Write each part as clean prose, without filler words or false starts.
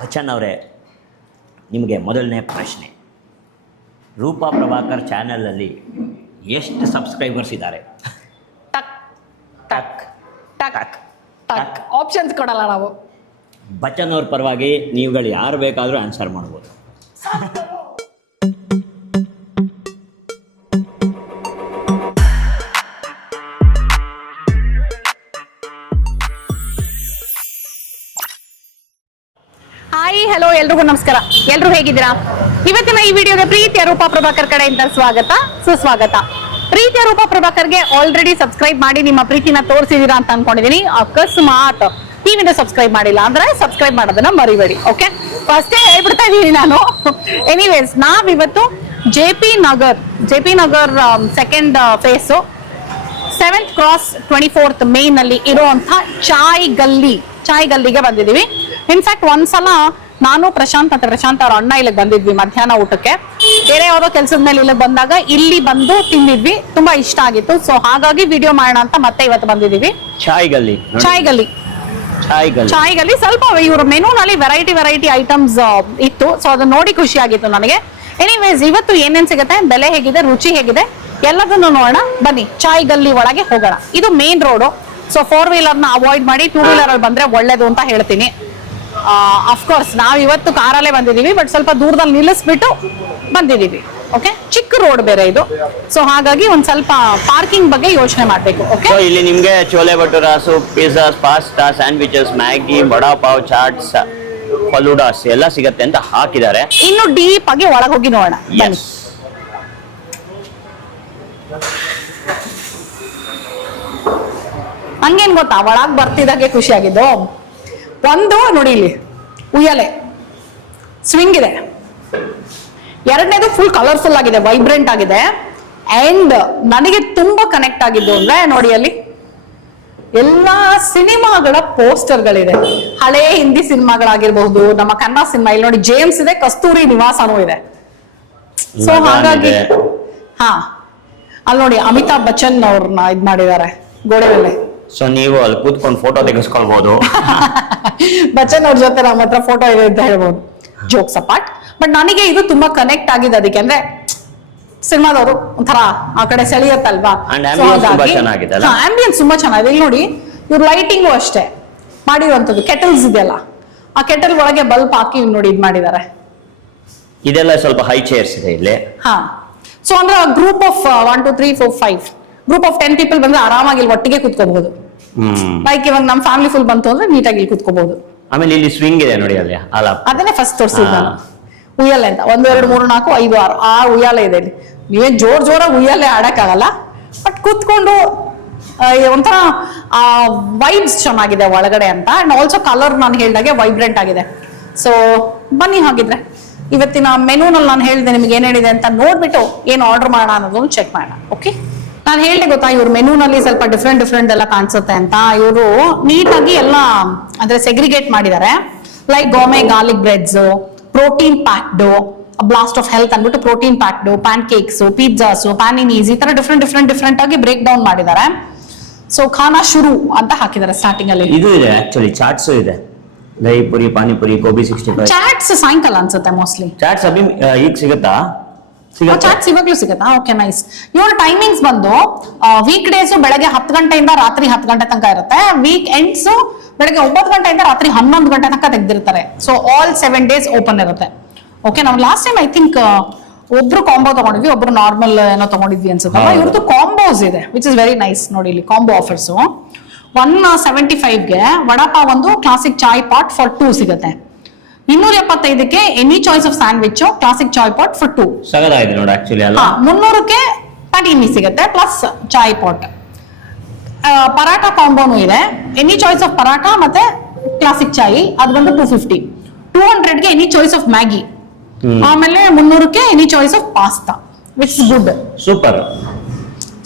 ಬಚ್ಚನ್ ಅವರೇ, ನಿಮಗೆ ಮೊದಲನೇ ಪ್ರಶ್ನೆ. ರೂಪಾ ಪ್ರಭಾಕರ್ ಚಾನಲಲ್ಲಿ ಎಷ್ಟು ಸಬ್ಸ್ಕ್ರೈಬರ್ಸ್ ಇದ್ದಾರೆ? ಟಕ್ ಟಕ್ ಟಕ್ ಟಕ್ ಆಪ್ಷನ್ಸ್ ಕೊಡಲ್ಲ ನಾವು. ಬಚ್ಚನ್ ಅವ್ರ ಪರವಾಗಿ ನೀವುಗಳು ಯಾರು ಬೇಕಾದರೂ ಆನ್ಸರ್ ಮಾಡ್ಬೋದು. ಹಾಯ್, ಹಲೋ, ಎಲ್ರಿಗೂ ನಮಸ್ಕಾರ. ಎಲ್ರು ಹೇಗಿದ್ದೀರಾ? ಇವತ್ತಿನ ಈ ವಿಡಿಯೋಗೆ ಪ್ರೀತಿಯ ರೂಪಾ ಪ್ರಭಾಕರ್ ಕಡೆಯಿಂದ ಸ್ವಾಗತ, ಸುಸ್ವಾಗತ. ಪ್ರೀತಿಯ ರೂಪಾ ಪ್ರಭಾಕರ್ಗೆ ಆಲ್ರೆಡಿ ಸಬ್ಸ್ಕ್ರೈಬ್ ಮಾಡಿ ನಿಮ್ಮ ಪ್ರೀತಿನ ತೋರಿಸಿದೀರಾ ಅಂತ ಅನ್ಕೊಂಡಿದೀನಿ. ಅಕಸ್ಮಾತ್ ಈ ವಿಡಿಯೋ ಸಬ್ಸ್ಕ್ರೈಬ್ ಮಾಡಿಲ್ಲ ಅಂದ್ರೆ ಸಬ್ಸ್ಕ್ರೈಬ್ ಮಾಡೋದನ್ನ ಮರಿಬೇಡಿ. ಓಕೆ, ಫಸ್ಟೇ ಹೇಳ್ಬಿಡ್ತಾ ಇದೀನಿ ನಾನು. ಎನಿವೇಸ್, ನಾವಿವತ್ತು J P Nagar second phase 7th Cross 24th main ನಲ್ಲಿ ಇರುವಂತಹ ಚಾಯ್ ಗಲ್ಲಿಗೆ ಬಂದಿದೀವಿ. ಇನ್ಫ್ಯಾಕ್ಟ್ ಒಂದ್ಸಲ ನಾನು ಪ್ರಶಾಂತ್ ಅವ್ರ ಅಣ್ಣ ಇಲ್ಲಿಗೆ ಬಂದಿದ್ವಿ ಮಧ್ಯಾಹ್ನ ಊಟಕ್ಕೆ. ಬೇರೆ ಯಾವ್ದೋ ಕೆಲ್ಸದ ಮೇಲೆ ಇಲ್ಲಿಗೆ ಬಂದಾಗ ಇಲ್ಲಿ ಬಂದು ತಿಂದಿದ್ವಿ, ತುಂಬಾ ಇಷ್ಟ ಆಗಿತ್ತು. ಸೊ ಹಾಗಾಗಿ ವಿಡಿಯೋ ಮಾಡೋಣ ಅಂತ ಮತ್ತೆ ಇವತ್ತು ಬಂದಿದೀವಿ. ಚಾಯ್ ಗಲ್ಲಿ ಸ್ವಲ್ಪ ಇವ್ರ ಮೆನುನಲ್ಲಿ ವೆರೈಟಿ ಐಟಮ್ಸ್ ಇತ್ತು. ಸೊ ಅದನ್ನ ನೋಡಿ ಖುಷಿ ಆಗಿತ್ತು ನನಗೆ. ಎನಿವೇಸ್, ಇವತ್ತು ಏನೇನ್ ಸಿಗುತ್ತೆ, ಬೆಲೆ ಹೇಗಿದೆ, ರುಚಿ ಹೇಗಿದೆ, ಎಲ್ಲದನ್ನು ನೋಡೋಣ. ಬನ್ನಿ, ಚಾಯ್ ಗಲ್ಲಿ ಒಳಗೆ ಹೋಗೋಣ. ಇದು ಮೇನ್ ರೋಡು. ಸೊ 4 ವೀಲರ್ನ ಅವಾಯ್ಡ್ ಮಾಡಿ 2 ವೀಲರ್ ಅಲ್ಲಿ ಬಂದ್ರೆ ಒಳ್ಳೇದು ಅಂತ ಹೇಳ್ತೀನಿ. ಅಫ್ಕೋರ್ಸ್ ನಾವ್ ಇವತ್ತು ಕಾರಲ್ಲೇ ಬಂದಿದೀವಿ, ಬಟ್ ಸ್ವಲ್ಪ ದೂರದಲ್ಲಿ ನಿಲ್ಲಿಸ್ಬಿಟ್ಟು ಬಂದಿದೀವಿ. ಓಕೆ, ಚಿಕ್ಕ ರೋಡ್ ಬೇರೆ ಇದು. ಸೊ ಹಾಗಾಗಿ ಒಂದ್ ಸ್ವಲ್ಪ ಪಾರ್ಕಿಂಗ್ ಬಗ್ಗೆ ಯೋಚನೆ ಮಾಡ್ಬೇಕು. ಓಕೆ, ಇಲ್ಲಿ ನಿಮ್ಗೆ chole bhaturas, pizzas, pasta, sandwiches, Maggi, vada pav, chaats, faloodas ಎಲ್ಲ ಸಿಗತ್ತೆ ಅಂತ ಹಾಕಿದ್ದಾರೆ. ಇನ್ನು ಡೀಪ್ ಆಗಿ ಒಳಗೆ ಹೋಗಿ ನೋಡೋಣ. ಬನ್ನಿ. ಹಂಗೇನ್ ಗೊತ್ತಾ, ಒಳಗ್ ಬರ್ತಿದಾಗೆ ಖುಷಿ ಆಗಿದ್ದು ಒಂದು ನೋಡಿ, ಇಲ್ಲಿ ಉಯ್ಯಾಲೆ ಸ್ವಿಂಗ್ ಇದೆ. ಎರಡನೇದು ಫುಲ್ ಕಲರ್ಫುಲ್ ಆಗಿದೆ, ವೈಬ್ರೆಂಟ್ ಆಗಿದೆ. ಅಂಡ್ ನನಗೆ ತುಂಬಾ ಕನೆಕ್ಟ್ ಆಗಿದ್ದು ಅಂದ್ರೆ ನೋಡಿ, ಅಲ್ಲಿ ಎಲ್ಲಾ ಸಿನಿಮಾಗಳ ಪೋಸ್ಟರ್ಗಳಿದೆ. ಹಳೇ ಹಿಂದಿ ಸಿನಿಮಾಗಳಾಗಿರ್ಬಹುದು, ನಮ್ಮ ಕನ್ನಡ ಸಿನಿಮಾ. ಇಲ್ಲಿ ನೋಡಿ, ಜೇಮ್ಸ್ ಇದೆ, ಕಸ್ತೂರಿ ನಿವಾಸನೂ ಇದೆ. ಸೊ ಹಾಗಾಗಿ ಅಲ್ಲಿ ನೋಡಿ ಅಮಿತಾಬ್ ಬಚ್ಚನ್ ಅವ್ರನ್ನ ಇದ್ ಮಾಡಿದ್ದಾರೆ ಗೋಡೆ ಮೇಲೆ. ಸೊ ನೀವು ಅಲ್ಲಿ ಕೂತ್ಕೊಂಡು ಫೋಟೋ ತೆಗೆಸ್ಕೊಳ್ಬಹುದು. ಬಚ್ಚನ್ ಅವ್ರ ಜೊತೆ ನಮ್ಮ ಹತ್ರ ಫೋಟೋ ಇದೆ ಅಂತ ಹೇಳ್ಬೋದು. ಜೋಕ್ಸ್ ಅಪಾರ್ಟ್, ಬಟ್ ನನಗೆ ಇದು ತುಂಬಾ ಕನೆಕ್ಟ್ ಆಗಿದೆ. ಅದಕ್ಕೆ ಅಂದ್ರೆ ಸಿನಿಮಾದವರು ಒಂಥರ ಆ ಕಡೆ ಸೆಳೆಯತ್ತಲ್ವಾ. ಆಂಬಿಯನ್ಸ್ ತುಂಬಾ ಚೆನ್ನಾಗಿದೆ. ಇಲ್ಲಿ ನೋಡಿ, ಇವ್ರ ಲೈಟಿಂಗು ಅಷ್ಟೇ ಮಾಡಿರುವಂತದ್ದು. ಕೆಟಲ್ಸ್ ಇದೆಯಲ್ಲ, ಆ ಕೆಟಲ್ ಒಳಗೆ ಬಲ್ಬ್ ಹಾಕಿ ನೋಡಿ ಇದ್ ಮಾಡಿದ್ದಾರೆ. ಇದೆಲ್ಲ ಸ್ವಲ್ಪ ಹೈ ಚೇರ್ಸ್ ಇದೆ ಇಲ್ಲಿ. ಸೊ ಅಂದ್ರೆ group of 1 2 3 4 5 group of 10 people ಬಂದ್ರೆ ಆರಾಮಾಗಿ ಇಲ್ಲಿ ಒಟ್ಟಿಗೆ ಕುತ್ಕೋಬಹುದು. ಲೈಕ್ ಇವಾಗ ನಮ್ ಫ್ಯಾಮಿಲಿ ಫುಲ್ ಬಂತು ಅಂದ್ರೆ ನೀಟಾಗಿ ಇಲ್ಲಿ ಕುತ್ಕೋಬಹುದು. ಆಮೇಲೆ ಇಲ್ಲಿ ಸ್ವಿಂಗ್ ಇದೆ ನೋಡಿ, ಅಲ್ಲಿ ಅದನ್ನೇ ಫಸ್ಟ್ ತೋರಿಸಿದ್ ನಾನು. ಉಯ್ಯಾಲೆ ಅಂತ 1 2 3 4 5 6 ಉಯ್ಯಾಲೆ ಇದೆ ಇಲ್ಲಿ. ನೀವೇನ್ ಜೋರಾಗಿ ಉಯ್ಯಾಲೆ ಆಡಕ್ಕಾಗಲ್ಲ, ಬಟ್ ಕುತ್ಕೊಂಡು ಒಂಥರ ವೈಬ್ಸ್ ಚೆನ್ನಾಗಿದೆ ಒಳಗಡೆ ಅಂತ. ಅಂಡ್ ಆಲ್ಸೋ ಕಲರ್ ನಾನು ಹೇಳ್ದಾಗೆ ವೈಬ್ರೆಂಟ್ ಆಗಿದೆ. ಸೊ ಬನ್ನಿ, ಹಾಗಿದ್ರೆ ಇವತ್ತಿನ ಮೆನುನಲ್ಲಿ ನಾನು ಹೇಳಿದೆ ನಿಮ್ಗೆ ಏನೇನಿದೆ ಅಂತ ನೋಡ್ಬಿಟ್ಟು ಏನು ಆರ್ಡರ್ ಮಾಡೋಣ ಅನ್ನೋದನ್ನು ಚೆಕ್ ಮಾಡೋಣ. ಓಕೆ, ನಾನು ಹೇಳಿದೆ ಗೊತ್ತಾ, ಇವ್ರ ಮೆನುನಲ್ಲಿ ಸ್ವಲ್ಪ ಡಿಫ್ರೆಂಟ್ ಎಲ್ಲ ಕಾಣಿಸುತ್ತೆ ಅಂತ. ಇವರು ನೀಟಾಗಿ ಎಲ್ಲ ಅಂದ್ರೆ ಸೆಗ್ರಿಗೇಟ್ ಮಾಡಿದ್ದಾರೆ. ಲೈಕ್ ಗೋಮೆ garlic breads, protein packed, blast of health ಅಂದ್ಬಿಟ್ಟು protein packed, pancakes, pizzas, paninis, ಈ ತರ ಡಿಫ್ರೆಂಟ್ ಆಗಿ ಬ್ರೇಕ್ ಡೌನ್ ಮಾಡಿದ್ದಾರೆ. ಸೊ ಖಾನಾ ಶುರು ಅಂತ ಹಾಕಿದ್ದಾರೆ ಸ್ಟಾರ್ಟಿಂಗ್ ಅಲ್ಲಿ. ಇದು ಇದೆ ಆಕ್ಚುಲಿ, ಚಾಟ್ಸ್ ಇದೆ, ದಹಿ ಪುರಿ, ಪಾನಿಪುರಿ, ಗೋಬಿ 65. ಚಾಟ್ಸ್ ಸಾಯಂಕಾಲ ಅನ್ಸುತ್ತೆ ಮೋಸ್ಟ್ಲಿ. ಚಾಟ್ಸ್ ಈಗ ಸಿಗುತ್ತಾ? ಚಾಟ್ಸ್ ಇವಾಗ್ಲೂ ಸಿಗುತ್ತಾ? Okay, nice. ಇವ್ರ ಟೈಮಿಂಗ್ಸ್ ಬಂದು ವೀಕ್ ಡೇಸ್ ಬೆಳಗ್ಗೆ 10 ಗಂಟೆಯಿಂದ ರಾತ್ರಿ 10 ಗಂಟೆ ತನಕ ಇರುತ್ತೆ. ವೀಕ್ ಎಂಡ್ಸ್ ಬೆಳಗ್ಗೆ 9 ಗಂಟೆಯಿಂದ ರಾತ್ರಿ 11 ಗಂಟೆ ತನಕ ತೆಗೆದಿರ್ತಾರೆ. ಸೊ ಆಲ್ 7 days ಓಪನ್ ಇರುತ್ತೆ. ಓಕೆ, ನಾವು ಲಾಸ್ಟ್ ಟೈಮ್ ಐ ಥಿಂಕ್ ಒಬ್ರು ಕಾಂಬೋ ತಗೊಂಡಿದ್ವಿ, ಒಬ್ರು ನಾರ್ಮಲ್ ಏನೋ ತಗೊಂಡಿದ್ವಿ ಅನ್ಸುತ್ತಲ್ಲ. ಇವ್ರದ್ದು ಕಾಂಬೋಸ್ ಇದೆ, ವಿಚ್ ಇಸ್ ವೆರಿ ನೈಸ್. ನೋಡಿ, ಇಲ್ಲಿ ಕಾಂಬೋ ಆಫರ್ಸ್ 175ಗೆ ವಡಾಪಾವ್ ಒಂದು, ಕ್ಲಾಸಿಕ್ ಚಾಯ್ ಪಾಟ್ ಫಾರ್ 2 ಸಿಗುತ್ತೆ. 275ಕ್ಕೆ any choice of sandwich, classic chai pot for 2. ಸಗದಾಗಿದೆ ನೋಡಿ ಆಕ್ಚುಲಿ ಅಲ್ಲ. 300ಕ್ಕೆ ಪ್ಯಾಟಿನಿ ಸಿಗುತ್ತೆ ಪ್ಲಸ್ ಚಾಯ್ ಪಾಟ್. ಪರಾಠ ಕಾಂಬೋನು ಇದೆ, ಎನಿ ಚಾಯ್ಸ್ ಆಫ್ ಪರಾಠ ಮತ್ತೆ ಕ್ಲಾಸಿಕ್ ಚಾಯ್, ಅದು ಬಂದು 250. 200ಗೆ ಎನಿ ಚಾಯ್ಸ್ ಆಫ್ ಮ್ಯಾಗಿ. ಆಮೇಲೆ 300ಕ್ಕೆ any choice of pasta, which is good, super.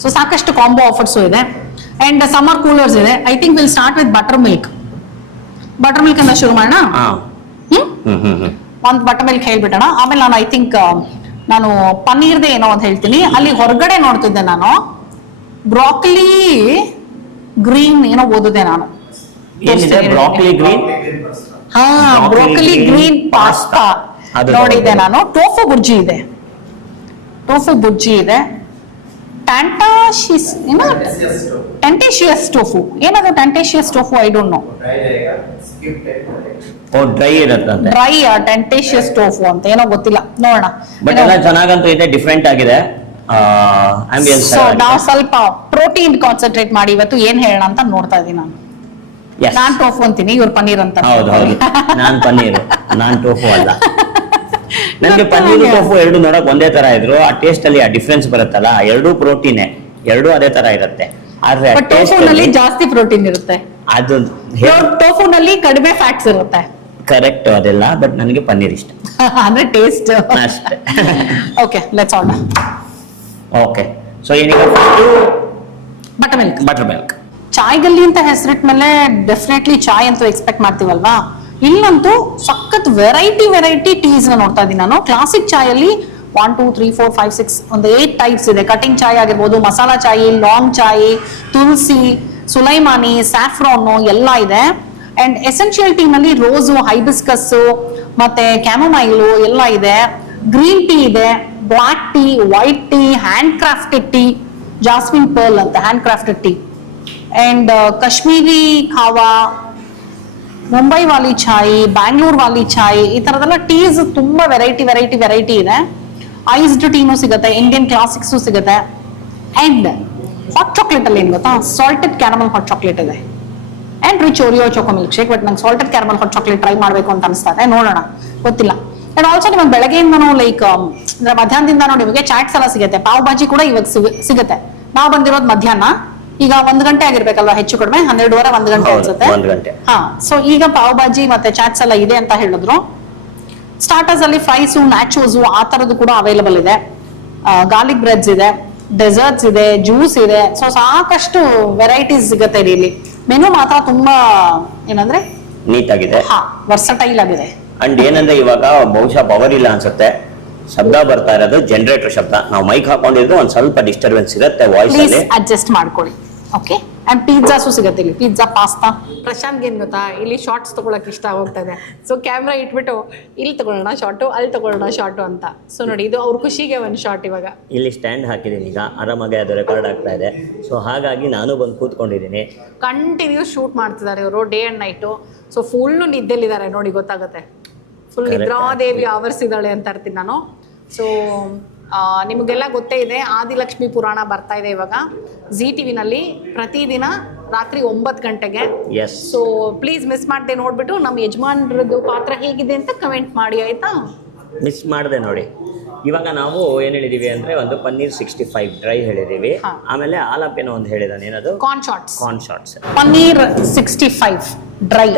So ಸಾಕಷ್ಟು ಕಾಂಬೋ ಆಫರ್ಸ್ ಇದೆ. ಅಂಡ್ ಸಮ್ಮರ್ ಕೂಲರ್ಸ್ ಇದೆ. I think will start with buttermilk ಅಂತ ಶುರು ಮಾಡೋಣ. ಒಂದು ಬಟರ್ ಮಿಲ್ಕ್ ಹೇಳ್ಬಿಟ್ಟಣ. ಆಮೇಲೆ ನಾನು ಐ ಥಿಂಕ್ ನಾನು ಪನ್ನೀರ್ದೆ ಏನೋ ಅಂತ ಹೇಳ್ತೀನಿ. ಅಲ್ಲಿ ಹೊರಗಡೆ ನೋಡ್ತಿದ್ದೆ ನಾನು, ಬ್ರಾಕೊಲಿ ಗ್ರೀನ್ ಏನೋ ಓದಿದೆ ನಾನು. ಬ್ರಾಕೊಲಿ ಗ್ರೀನ್ ಹಾ, ಬ್ರೋಕಲಿ ಗ್ರೀನ್ ಪಾಸ್ತಾ ಅದು ನೋಡಿದೆ ನಾನು. ಟೋಫು ಬುರ್ಜಿ ಇದೆ, ಟೋಫು ಬುರ್ಜಿ ಇದೆ. ಟೆಂಟೇಶಿಯಸ್ ಟೋಫು, ಏನದು tentatious tofu? I don't know. Dry ಇರುತ್ತೆ, ಡ್ರೈ ಟೆಂಟೇಶಿಯಸ್ ಟೋಫು ಅಂತ ಏನೋ ಗೊತ್ತಿಲ್ಲ, ನೋಡೋಣ. ಬಟ್ ಎಲ್ಲ ಚೆನ್ನಾಗಂತೂ ಇದೆ, ಡಿಫ್ರೆಂಟ್ ಆಗಿದೆ. ಆಂಬಿಯನ್ಸ್ ಸೊ ನಾವು ಸ್ವಲ್ಪ ಪ್ರೋಟೀನ್ ಕಾನ್ಸಂಟ್ರೇಟ್ ಮಾಡಿ ಇವತ್ತು ಏನ್ ಹೇಳೋಣ ಅಂತ ನೋಡ್ತಾ ಇದೀನಿ ನಾನು. ನಾನ್ ಟೋಫು ಅಂತೀನಿ, ಇವ್ರು ಪನ್ನೀರ್ ಅಂತ. ಹೌದು ಹೌದು, ನಾನ್ ಪನ್ನೀರ್, ನಾನ್ ಟೋಫು ಅಲ್ಲ. ನನ್ಗೆ ಪನ್ನೀರ್ ಟೋಫು ಎರಡು ನೋಡಕ್ ಒಂದೇ ತರ ಇದ್ರು, ಆ ಟೇಸ್ಟ್ ಅಲ್ಲಿ ಆ ಡಿಫ್ರೆನ್ಸ್ ಬರುತ್ತಲ್ಲ, ಎರಡೂ ಪ್ರೋಟೀನೇ, ಎರಡೂ ಅದೇ ತರ ಇರುತ್ತೆ. ಆದ್ರೆ ಟೋಫುನಲ್ಲಿ ಜಾಸ್ತಿ ಪ್ರೋಟೀನ್ ಇರುತ್ತೆ, ಅದು ಟೋಫುನಲ್ಲಿ ಕಡಿಮೆ ಫ್ಯಾಟ್ಸ್ ಇರುತ್ತೆ. ಕರೆಕ್ಟ್ ಅದೆಲ್ಲ, ಬಟ್ ನನಗೆ ಪನ್ನೀರ್ ಇಷ್ಟ. ಅಂದ್ರೆ ಟೇಸ್ಟ್ ಅಷ್ಟೇ. Okay, let's order. Okay, so ಏನೀಗ buttermilk. Buttermilk. Chai Galli ಅಂತ ಹೆಸರಿಟ್ಟ ಮೇಲೆ ಡೆಫಿನೆಟ್ಲಿ ಚಾಯ್ ಅಂತೂ ಎಕ್ಸ್ಪೆಕ್ಟ್ ಮಾಡ್ತೀವಲ್ವಾ. ಇಲ್ಲಂತೂ ಸಖತ್ ವೆರೈಟಿ ಟೀಸ್ ನೋಡ್ತಾ ಇದ್ದೀನಿ ನಾನು. ಕ್ಲಾಸಿಕ್ ಚಾಯ್ ಅಲ್ಲಿ 1 2 3 4 5 6 ಒಂದು 8 ಟೈಪ್ಸ್ ಇದೆ. ಕಟಿಂಗ್ ಚಾಯ್ ಆಗಿರ್ಬೋದು, ಮಸಾಲಾ ಚಾಯ್, ಲಾಂಗ್ ಚಾಯ್, ತುಳಸಿ, ಸುಲೈಮಾನಿ, ಸ್ಯಾಫ್ರಾನ್ ಎಲ್ಲ ಇದೆ. ಅಂಡ್ ಎಸೆನ್ಷಿಯಲ್ ಟೀ ನಲ್ಲಿ ರೋಸು, ಹೈಬಿಸ್ಕಸ್ ಮತ್ತೆ ಕ್ಯಾಮೊಮೈಲು ಎಲ್ಲ ಇದೆ. ಗ್ರೀನ್ ಟೀ ಇದೆ, black tea, white tea, hand crafted tea, jasmine pearl ಅಂತ hand crafted tea, and Kashmiri kahwa, Mumbai wali chai, Bangalore wali chai, ಈ ತರದೆಲ್ಲ ಟೀಸ್ ತುಂಬಾ ವೆರೈಟಿ ಇದೆ. ಐಸ್ಡ್ ಟೀನು ಸಿಗುತ್ತೆ, ಇಂಡಿಯನ್ ಕ್ಲಾಸಿಕ್ಸು ಸಿಗುತ್ತೆ. ಅಂಡ್ ಹಾಟ್ ಚಾಕ್ಲೇಟ್ ಅಲ್ಲಿ ಏನ್ ಗೊತ್ತಾ, ಸಾಲ್ಟೆಡ್ ಕ್ಯಾರಮಲ್ ಹಾಟ್ ಚಾಕ್ಲೇಟ್ ಇದೆ. And rich Oreo choco milk shake. But ನಂಗೆ salted caramel hot chocolate try ಮಾಡಬೇಕು ಅಂತ ಅನಿಸ್ತಾ ಇದೆ, ನೋಡೋಣ, ಗೊತ್ತಿಲ್ಲ. ಅಂಡ್ ಆಲ್ಸೋ ನಿಮಗೆ ಬೆಳಗ್ಗೆಯಿಂದನೂ ಲೈಕ್ ಅಂದ್ರೆ ಮಧ್ಯಾಹ್ನದಿಂದನೂ ನಿಮಗೆ ಚಾಟ್ಸ್ ಎಲ್ಲ ಸಿಗುತ್ತೆ. ಪಾವ್ ಭಾಜಿ ಕೂಡ ಇವಾಗ ಸಿಗುತ್ತೆ. ನಾವು ಬಂದಿರೋದು ಮಧ್ಯಾಹ್ನ, ಈಗ 1 ಗಂಟೆ ಆಗಿರ್ಬೇಕಲ್ವಾ, ಹೆಚ್ಚು ಕಡಿಮೆ 12:30 1 ಗಂಟೆ ಅನ್ಸುತ್ತೆ. 1 ಗಂಟೆ. ಹಾ, ಸೊ ಈಗ ಪಾವ್ ಭಾಜಿ ಮತ್ತೆ ಚಾಟ್ಸ್ ಎಲ್ಲ ಇದೆ ಅಂತ ಹೇಳಿದ್ರು. ಸ್ಟಾರ್ಟರ್ಸ್ ಅಲ್ಲಿ ಫ್ರೈಸು, ನ್ಯಾಚೋಸು ಆ ತರದ್ದು ಕೂಡ ಅವೈಲಬಲ್ ಇದೆ. ಗಾರ್ಲಿಕ್ ಬ್ರೆಡ್ಸ್ ಇದೆ, ಡೆಸರ್ಟ್ಸ್ ಇದೆ, ಜ್ಯೂಸ್ ಇದೆ. ಸೊ ಸಾಕಷ್ಟು ವೆರೈಟೀಸ್ ಸಿಗುತ್ತೆ ಇಲ್ಲಿ. ಮೆನು ಮಾತ್ರ ತುಂಬಾ ಏನಂದ್ರೆ ನೀಟ್ ಆಗಿದೆ, ವರ್ಸಟೈಲ್ ಆಗಿದೆ. ಅಂಡ್ ಏನಂದ್ರೆ ಇವಾಗ ಬಹುಶಃ ಪವರ್ ಇಲ್ಲ ಅನ್ಸುತ್ತೆ, ಶಬ್ದ ಬರ್ತಾ ಇರೋದು ಜನರೇಟರ್ ಶಬ್ದ. ನಾವು ಮೈಕ್ ಹಾಕೊಂಡಿದ್ದು ಒಂದ್ ಸ್ವಲ್ಪ ಡಿಸ್ಟರ್ಬೆನ್ಸ್ ಇರುತ್ತೆ ವಾಯ್ಸ್ ಅಲ್ಲಿ, ಅಡ್ಜಸ್ಟ್ ಮಾಡ್ಕೊಳ್ಳಿ. ಓಕೆ. ಅಂಡ್ ಪಿಜ್ಜಾಸು ಸಿಗುತ್ತೆ ಇಲ್ಲಿ, ಪಿಜ್ಜಾ, ಪಾಸ್ತಾ. ಪ್ರಶಾಂತ್ ಏನ್ ಗೊತ್ತಾ, ಇಲ್ಲಿ ಶಾರ್ಟ್ಸ್ ತಗೊಳಕ್ ಇಷ್ಟ ಹೋಗ್ತಾ ಇದೆ. ಸೊ ಕ್ಯಾಮ್ರಾ ಇಟ್ಬಿಟ್ಟು ಇಲ್ಲಿ ತಗೊಳ್ಳೋಣ ಶಾರ್ಟು, ಅಲ್ಲಿ ತಗೊಳ್ಳೋಣ ಶಾರ್ಟು ಅಂತ. ಸೊ ನೋಡಿ, ಇದು ಅವ್ರ ಖುಷಿಗೆ ಒಂದು ಶಾರ್ಟ್. ಇವಾಗ ಇಲ್ಲಿ ಸ್ಟ್ಯಾಂಡ್ ಹಾಕಿದ್ದೀನಿ, ಈಗ ಆರಾಮಾಗಿ ಅದು ರೆಕಾರ್ಡ್ ಆಗ್ತಾ ಇದೆ. ಸೊ ಹಾಗಾಗಿ ನಾನು ಬಂದು ಕೂತ್ಕೊಂಡಿದ್ದೀನಿ. ಕಂಟಿನ್ಯೂಸ್ ಶೂಟ್ ಮಾಡ್ತಿದ್ದಾರೆ ಇವರು, day and night. So full ನಿದ್ದೆಲಿದ್ದಾರೆ ನೋಡಿ, ಗೊತ್ತಾಗುತ್ತೆ. ಫುಲ್ ನಿದ್ರಾದೇವಿ ಆವರಿಸಿದಾಳೆ ಅಂತ ಇರ್ತೀನಿ ನಾನು. ಸೊ ನಿಮಗೆಲ್ಲ ಗೊತ್ತೇ ಇದೆ, ಆದಿಲಕ್ಷ್ಮಿ ಪುರಾಣ ಬರ್ತಾ ಇದೆ ಇವಾಗ ಜಿ ಟಿವಿನಲ್ಲಿ ಪ್ರತಿದಿನ ರಾತ್ರಿ 9 ಗಂಟೆಗೆ. ಸೊ ಪ್ಲೀಸ್ ಮಿಸ್ ಮಾಡದೆ ನೋಡ್ಬಿಟ್ಟು ನಮ್ಮ ಯಜಮಾನ್ರದ್ದು ಪಾತ್ರ ಹೇಗಿದೆ ಅಂತ ಕಮೆಂಟ್ ಮಾಡಿ, ಆಯ್ತಾ? ಮಿಸ್ ಮಾಡದೆ ನೋಡಿ. ಇವಾಗ ನಾವು ಏನ್ ಹೇಳಿದೀವಿ ಅಂದ್ರೆ, ಒಂದು ಪನ್ನೀರ್ 65 ಡ್ರೈ ಹೇಳಿದೀವಿ, ಆಮೇಲೆ ಆಲಪ್ಪೇನೋ ಒಂದು ಹೇಳಿದಾನೆ, ಏನದು ಕಾರ್ನ್ ಶಾರ್ಟ್ಸ್. ಪನ್ನೀರ್ 65 ಡ್ರೈ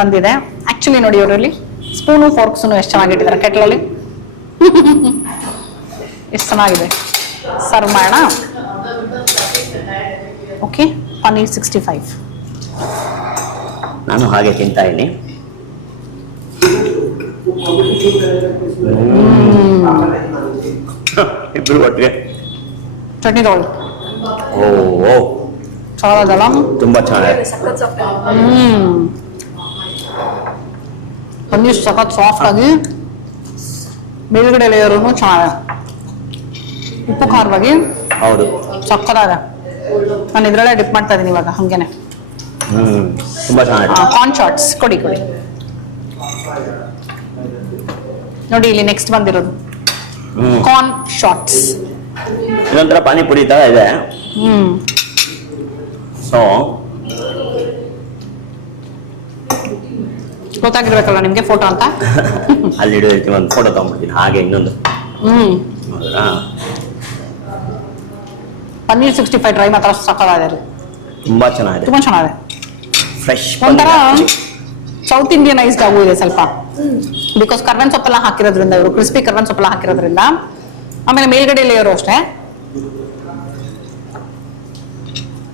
ಬಂದಿದೆ. ಆಕ್ಚುಲಿ ನೋಡಿ, ಅವರಲ್ಲಿ ಸ್ಪೂನು ಫೋರ್ಕ್ಸ್ ಎಷ್ಟು ಚೆನ್ನಾಗಿಟ್ಟಿದ್ದಾರೆ ಕೆಟ್ಲಲ್ಲಿ. ಎಷ್ಟು ಚೆನ್ನಾಗಿದೆ. ಸರ್ವ್ ಮಾಡೋಣ. ಓಕೆ, ಪನ್ನೀರ್ 65 ನಾನು ಹಾಗೆ ತಿಂತಾ ಇದ್ದೀನಿ. ಇಬ್ರು ಒಟ್ಟಿಗೆ ಚಟ್ನಿ ತಗೊಳ್ಳಿ. ಓ ಚೆನ್ನಾಗಲ್ಲ, ತುಂಬಾ ಚೆನ್ನಾಗಿದೆ. ಪನ್ನೀರ್ ಸಖತ್ ಸಾಫ್ಟ್ ಆಗಿ, ಮೇಲ್ಗಡೆ ಲೇಯರು ಚೆನ್ನಾಗಿದೆ, ಉಪ್ಪು ಖಾರವಾಗಿ. ಹೌದು, ಸಕ್ಕತ್ತಾಗ. ನಾನು ಇದ್ರಲ್ಲೇ ಡಿಪ್ ಮಾಡ್ತಾ ಇದೀನಿ ಇವಾಗ, ಹಂಗೇನೆ. ತುಂಬಾ ಚೆನ್ನಾಗಿದೆ. ಕಾರ್ನ್ ಶಾರ್ಟ್ಸ್ ಕೊಡಿ. ನೋಡಿ, ಇಲ್ಲಿ ನೆಕ್ಸ್ಟ್ ಬಂದಿರೋದು ಕಾರ್ನ್ ಶಾರ್ಟ್ಸ್. ಇದೊಂಥರ ಪಾನಿಪುರಿ ತರ ಇದೆ. ಸೊ ಗೊತ್ತಾಗಿರ್ಬೇಕಲ್ಲ ನಿಮ್ಗೆ ಫೋಟೋ ಅಂತ. ಅಲ್ಲಿ ಇಡೋದಕ್ಕೆ ಒಂದು ಫೋಟೋ ತಗೊಂಡ್ಬಿಡ್ತೀನಿ ಹಾಗೆ. ಇನ್ನೊಂದು ಪನ್ನೀರ್ 65 ಡ್ರೈ ಮಾತ್ರ ಸಕ್ಕತ್ತಾಗಿದೆ, ತುಂಬಾ ಚೆನ್ನಾಗಿದೆ. ಫ್ರೆಶ್, ಒಂಥರ ಸೌತ್ ಇಂಡಿಯನೈಸ್ಡ್ ಆಗು ಇದೆ ಸ್ವಲ್ಪ. ಬಿಕಾಸ್ ಕರ್ಬೇವಿನ ಸೊಪ್ಪೆಲ್ಲ ಹಾಕಿರೋದ್ರಿಂದ, ಇವರು ಕ್ರಿಸ್ಪಿ ಕರ್ಬೇವಿನ ಸೊಪ್ಪೆಲ್ಲ ಹಾಕಿರೋದ್ರಿಂದ. ಆಮೇಲೆ ಮೇಲ್ಗಡೆ ಲೇಯರು ಅಷ್ಟೇ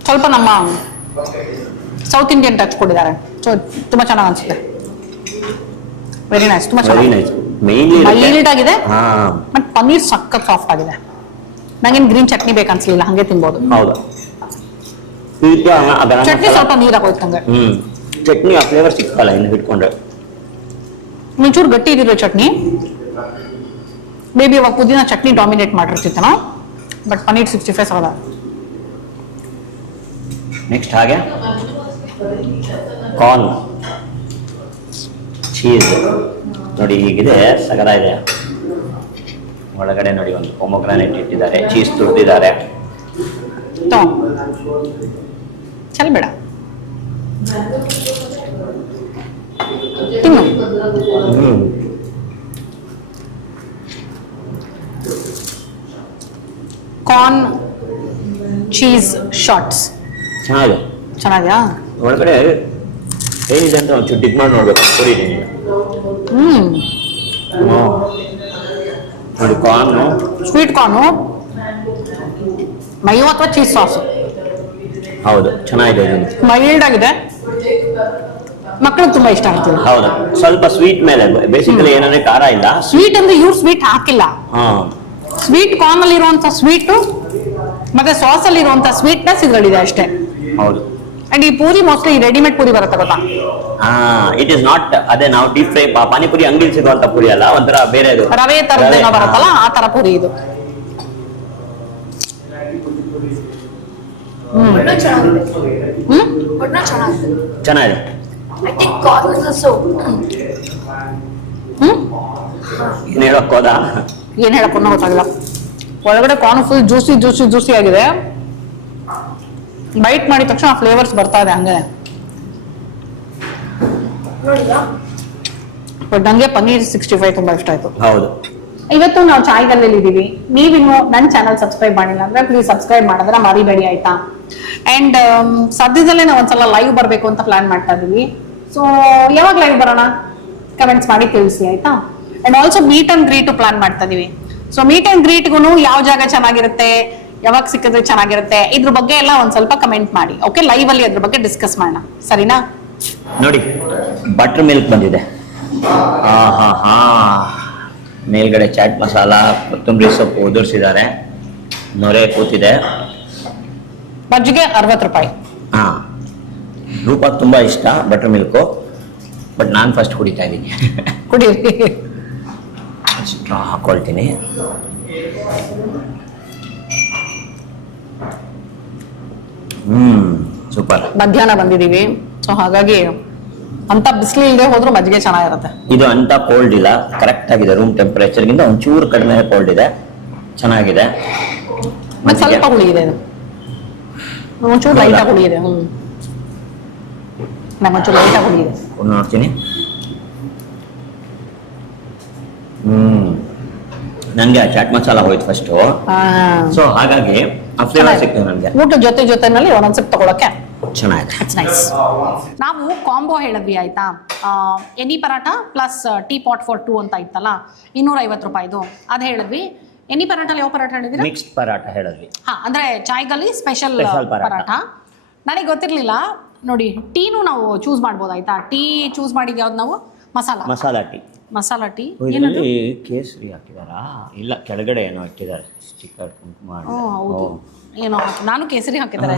ಸ್ವಲ್ಪ ನಮ್ಮ ಸೌತ್ ಇಂಡಿಯನ್ ಟಚ್ ಕೊಟ್ಟಿದ್ದಾರೆ. ಸೊ ತುಂಬಾ ಚೆನ್ನಾಗಿ ಅನ್ಸುತ್ತೆ. ವೆರಿ ನೈಸ್, ತುಂಬಾ ಚೆನ್ನಾಗಿದೆ. ಮೈಲ್ಡ್ ಆಗಿದೆ, ಬಟ್ ಪನ್ನೀರ್ ಸಖತ್ ಸಾಫ್ಟ್ ಆಗಿದೆ. ನಂಗೇನು ಗ್ರೀನ್ ಚಟ್ನಿ ಬೇಕು ಅನ್ಸಲಿಲ್ಲ, ಹಂಗೆ ತಿನ್ಬೋದು. ಹೌದಾ, ಚಟ್ನಿ ಸ್ವಲ್ಪ ನೀರಾಗೋಯ್ತು ನಂಗೆ. ಚಟ್ನಿ ಆ ಫ್ಲೇವರ್ ಸಿಕ್ಕಲ್ಲ ಇನ್ನು ಹಿಡ್ಕೊಂಡ್ರೆ. ಒಂಚೂರು ಗಟ್ಟಿ ಇದಿರೋ ಚಟ್ನಿ. ಮೇಬಿ ಅವಾಗ ಪುದೀನ ಚಟ್ನಿ ಡಾಮಿನೇಟ್ ಮಾಡಿರ್ತಿತ್ತೇನೋ. ಬಟ್ ಪನ್ನೀರ್ 65 ಸಾಲ. ನೆಕ್ಸ್ಟ್ ಹಾಗೆ ಕಾರ್ನ್ ಚೀಸ್ ನೋಡಿ ಹೀಗಿದೆ, ಸಗರ ಇದೆ. ಒಳಗಡೆ ನೋಡಿ ಒಂದು ಪೊಮೊಗ್ರಾನೇಟ್ ಇಟ್ಟಿದ್ದಾರೆ, ಚೀಸ್ ತುಳಿದಿದ್ದಾರೆ. ಚಲ್ ಬೇಡ ತಿನ್ನು. ಕಾರ್ನ್ ಚೀಸ್ ಶಾರ್ಟ್ಸ್ ಚೆನ್ನಾಗಿದೆಯಾ? ಒಳಗಡೆ ಏನಿದೆ ಅಂತ ಒಂಚೂರು ಡಿಗ್ ಮಾಡಿ ನೋಡ್ಬೇಕು. ಪುರಿದ್ದೀನಿ ನೋಡಿ, ಕಾರ್ನು, ಸ್ವೀಟ್ ಕಾರ್ನು, ಮಯೋ ಅಥವಾ ಚೀಸ್ ಸಾಸ್. ಹೌದು, ಚೆನ್ನಾಗಿದೆ. ಮೈಲ್ಡ್ ಆಗಿದೆ, ಮಕ್ಕಳಿಗೆ ತುಂಬಾ ಇಷ್ಟ ಆಗ್ತದೆ. ಹೌದು, ಸ್ವಲ್ಪ ಸ್ವೀಟ್ ಮೇಲೆ ಬೇಸಿಕಲಿ ಏನಂದ್ರೆ ಖಾರ ಇಲ್ಲ. ಸ್ವೀಟ್ ಅಂದ್ರೆ ಇವ್ರು ಸ್ವೀಟ್ ಹಾಕಿಲ್ಲ. ಸ್ವೀಟ್ ಕಾರ್ನ್ ಅಲ್ಲಿ ಇರುವಂತ ಸ್ವೀಟ್ ಮತ್ತೆ ಸಾಸ್ ಅಲ್ಲಿ ಇರುವಂತ ಸ್ವೀಟ್ನೆಸ್ ಇದ್ರಲ್ಲಿದೆ ಅಷ್ಟೇ. ಹೌದು. ಅಂಡ್ ಈ ಪೂರಿ ಮೋಸ್ಟ್ಲಿ ರೆಡಿಮೇಡ್ ಪೂರಿ ಬರುತ್ತೆ ಗೊತ್ತಾ? ಇಟ್ ಇಸ್ ನಾಟ್ ಅದೇ ನಾವು ಡೀಪ್ ಫ್ರೈ ಪಾನಿಪುರಿ ಅಂಗಡಿ ಸಿಗುವಂತ ಪೂರಿ ಅಲ್ಲ, ಒಂಥರ ಬೇರೆ ರವೆ ತರದ್ದೇನೋ ಬರುತ್ತಲ್ಲ ಆ ತರ ಪೂರಿ ಇದು. ಚೆನ್ನಾಗಿದೆ. ಏನ್ ಹೇಳಕ್ ಹೋದ? ಏನ್ ಹೇಳಕ್ ಗೊತ್ತಾಗಿಲ್ಲ. ಒಳಗಡೆ corn full juicy juicy juicy ಆಗಿದೆ. ಬೈಟ್ ಮಾಡಿದ ತಕ್ಷಣ ಫ್ಲೇವರ್ಸ್ ಬರ್ತಾ ಇದೆ ಹಂಗೆ. ಬಟ್ ನಂಗೆ ಪನ್ನೀರ್ 65 ತುಂಬಾ ಇಷ್ಟ ಆಯ್ತು. ಹೌದು. ಇವತ್ತು ನಾವು ಚಾಯ್ಗಲ್ಲಲ್ಲಿ ಇದೀವಿ. ನೀವಿನ್ನು ನನ್ನ ಚಾನಲ್ ಸಬ್ಸ್ಕ್ರೈಬ್ ಮಾಡಿಲ್ಲ ಅಂದ್ರೆ ಪ್ಲೀಸ್ ಸಬ್ಸ್ಕ್ರೈಬ್ ಮಾಡಿದ್ರೆ ಮರಿಬೇಡಿ ಆಯ್ತಾ. ಅಂಡ್ ಸದ್ಯದಲ್ಲೇ ನಾವು ಒಂದ್ಸಲ ಲೈವ್ ಬರ್ಬೇಕು ಅಂತ ಪ್ಲಾನ್ ಮಾಡ್ತಾ ಇದೀವಿ. ಸೊ ಯಾವಾಗ ಲೈವ್ ಬರೋಣ ಕಮೆಂಟ್ಸ್ ಮಾಡಿ ತಿಳಿಸಿ ಆಯ್ತಾ. And also meet and greet plan ಮಾಡ್ತಾ ಇದೀವಿ. ಸೊ ಮೀಟ್ ಅಂಡ್ ಗ್ರೀಟ್ಗೂ ಯಾವ ಜಾಗ ಚೆನ್ನಾಗಿರುತ್ತೆ, ಯಾವಾಗ ಸಿಕ್ಕಿದ್ರೆ ಚೆನ್ನಾಗಿರುತ್ತೆ, ಇದ್ರ ಬಗ್ಗೆ ಎಲ್ಲ ಒಂದ್ ಸ್ವಲ್ಪ ಕಮೆಂಟ್ ಮಾಡಿ. ಓಕೆ, ಲೈವ್ ಅಲ್ಲಿ ಅದ್ರ ಬಗ್ಗೆ ಡಿಸ್ಕಸ್ ಮಾಡೋಣ, ಸರಿನಾ? ನೋಡಿ, ಬಟರ್ ಮಿಲ್ಕ್ ಬಂದಿದೆ. ಮೇಲ್ಗಡೆ ಚಾಟ್ ಮಸಾಲ, ಕೊತ್ತಂಬರಿ ಸೊಪ್ಪು ಉದುರಿಸಿದ್ದಾರೆ, ನೊರೆ ಕೂತಿದೆ. ಮಜ್ಜಿಗೆ 60 ರೂಪಾಯಿ. ರೂಪ ತುಂಬಾ ಇಷ್ಟ ಬಟರ್ ಮಿಲ್ಕು, ಬಟ್ ನಾನು ಫಸ್ಟ್ ಕುಡಿತಾ ಇದ್ದೀನಿ. ಕುಡಿಯಿರಿ. ಸ್ಟ್ರಾ ಹಾಕೊಳ್ತೀನಿ. ಸೂಪರ್. ಮಧ್ಯಾಹ್ನ ಬಂದಿದೀವಿ, ಸೊ ಹಾಗಾಗಿ ಅಂತ ಬಿಸಿಲು ಇಲ್ಲದೆ ಹೋದ್ರೂ ಮಜ್ಜಿಗೆ ಚೆನ್ನಾಗಿರುತ್ತೆ. ಇದು ಅಂತ ಕೋಲ್ಡ್ ಇಲ್ಲ, ಕರೆಕ್ಟ್ ಆಗಿದೆ. ರೂಮ್ ಟೆಂಪರೇಚರ್ ಗಿಂತ ಒಂಚೂರು ಕಡಿಮೆ ಕೋಲ್ಡ್ ಇದೆ, ಚೆನ್ನಾಗಿದೆ. ಸ್ವಲ್ಪ ಹುಳಿ ಇದೆ, ಇದು ಒಂಚೂರು ಲೈಟ್ ಆಗಿ ಹುಳಿ ಇದೆ. ಒಂಚೂರು ಲೈಟ್ ಆಗಿ ಹುಳಿ ಇದೆ. ನೋಡ್ತೀನಿ. ನಂಗೆ ಆ ಚಾಟ್ ಮಸಾಲ ಹೋಯ್ತು ಫಸ್ಟ್, ಸೊ ಹಾಗಾಗಿ ಆ ಫ್ಲೇವರ್ ಸಿಕ್ತು ನನಗೆ. ಊಟ ಜೊತೆನಲ್ಲಿ ಒಂದೊಂದ್ ಸಿಪ್ ತಗೊಳಕ್ಕೆ ಚೆನ್ನಾಗಿದೆ. It's nice. ನಾವು ಕಾಂಬೋ ಹೇಳಿದ್ವಿ ಆಯ್ತಾ. Any paratha plus tea pot for 2 ಅಂತ ಇತ್ತಲ್ಲ, 250 ರೂಪಾಯಿದು ಅದು ಹೇಳಿದ್ವಿ. ಎನಿ ಪರಾಟಲ್ಲಿ ಯಾವ ಪರಾಟ ಹೇಳಿದ್ರಿ? ಮಿಕ್ಸ್ಡ್ ಪರಾಟ ಹೇಳಿದ್ವಿ. ಅಂದ್ರೆ ಚಾಯ್ಗಲ್ಲಿ ಸ್ಪೆಷಲ್ ಪರಾಟ. ನನಗೆ ಗೊತ್ತಿರ್ಲಿಲ್ಲ. ನೋಡಿ, ಟೀನು ನಾವು ಚೂಸ್ ಮಾಡ್ಬೋದು ಆಯ್ತಾ. ಟೀ ಚೂಸ್ ಮಾಡಿದ್ ಯಾವ್ದು ನಾವು? ಮಸಾಲಾ ಟೀ. ಇದರಲ್ಲಿ ಕೇಸರಿ ಹಾಕಿದಾರಾ? ಇಲ್ಲ, ಕೆಳಗಡೆ ಏನೋ ಇಟ್ಟಿದ್ದಾರೆ ಸ್ಟಿಕ್ಕರ್ ಕುಂಕುಮ. ಹೌದು, ಏನೋ ನಾನು ಕೇಸರಿ ಹಾಕಿದ್ದಾರೆ.